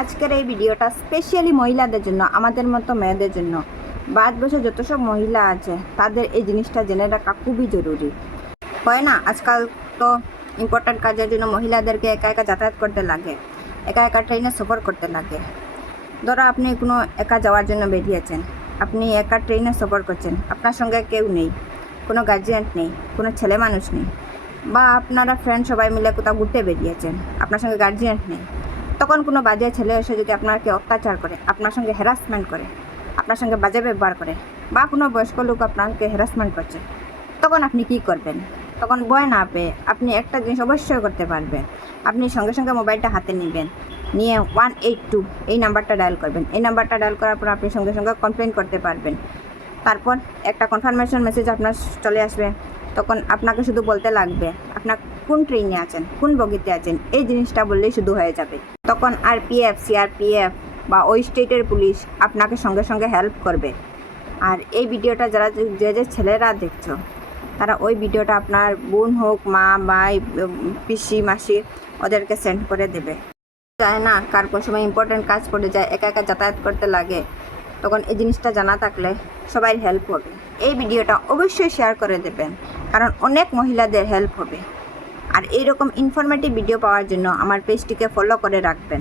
আজকের এই ভিডিওটা স্পেশালি মহিলাদের জন্য, আমাদের মতো মেয়েদের জন্য। ভারতবর্ষে যত সব মহিলা আছে তাদের এই জিনিসটা জেনে রাখা খুবই জরুরি। হয় না, আজকাল তো ইম্পর্ট্যান্ট কাজের জন্য মহিলাদেরকে একা একা যাতায়াত করতে লাগে, একা একা ট্রেনে সফর করতে লাগে। ধরো আপনি কোনো একা যাওয়ার জন্য বেরিয়েছেন, আপনি একা ট্রেনে সফর করছেন, আপনার সঙ্গে কেউ নেই, কোনো গার্জিয়ান নেই, কোনো ছেলে মানুষ নেই, বা আপনারা ফ্রেন্ড সবাই মিলে কোথাও ঘুরতে বেরিয়েছেন, আপনার সঙ্গে গার্জিয়ান নেই। তখন কোনো বাজে ছেলে এসে যদি আপনাকে অত্যাচার করে, আপনার সঙ্গে হ্যারাসমেন্ট করে, আপনার সঙ্গে বাজে ব্যবহার করে, বা কোনো বয়স্ক লোক আপনাকে হ্যারাসমেন্ট করছে, তখন আপনি কি করবেন? তখন ভয় না পেয়ে আপনি একটা জিনিস অবশ্যই করতে পারবেন। আপনি সঙ্গে সঙ্গে মোবাইলটা হাতে নেবেন, নিয়ে 182 এই নাম্বারটা ডায়াল করবেন। এই নাম্বারটা ডায়াল করার পর আপনি সঙ্গে সঙ্গে কমপ্লেন করতে পারবেন। তারপর একটা কনফার্মেশন মেসেজ আপনার চলে আসবে। তখন আপনাকে শুধু বলতে লাগবে আপনার কোন ট্রেনে আছেন, কোন বগিতে আছেন, এই জিনিসটা বললেই শুধু হয়ে যাবে। তখন আরপিএফ, সিআরপিএফ বা ওই স্টেটের পুলিশ আপনাকে সঙ্গে সঙ্গে হেল্প করবে। আর এই ভিডিওটা যারা যে ছেলেরা দেখছো, তারা ওই ভিডিওটা আপনার বোন হোক, মা, ভাই, পিসি, মাসি, ওদেরকে সেন্ড করে দেবে। চায় না কার কোনো সময় ইম্পর্টেন্ট কাজ পড়ে যায়, একা একা যাতায়াত করতে লাগে, তখন এই জিনিসটা জানা থাকলে সবাই হেল্প হবে। এই ভিডিওটা অবশ্যই শেয়ার করে দেবেন, কারণ অনেক মহিলাদের হেল্প হবে। আর এইরকম ইনফরমেটিভ ভিডিও পাওয়ার জন্য আমার পেজটিকে ফলো করে রাখবেন।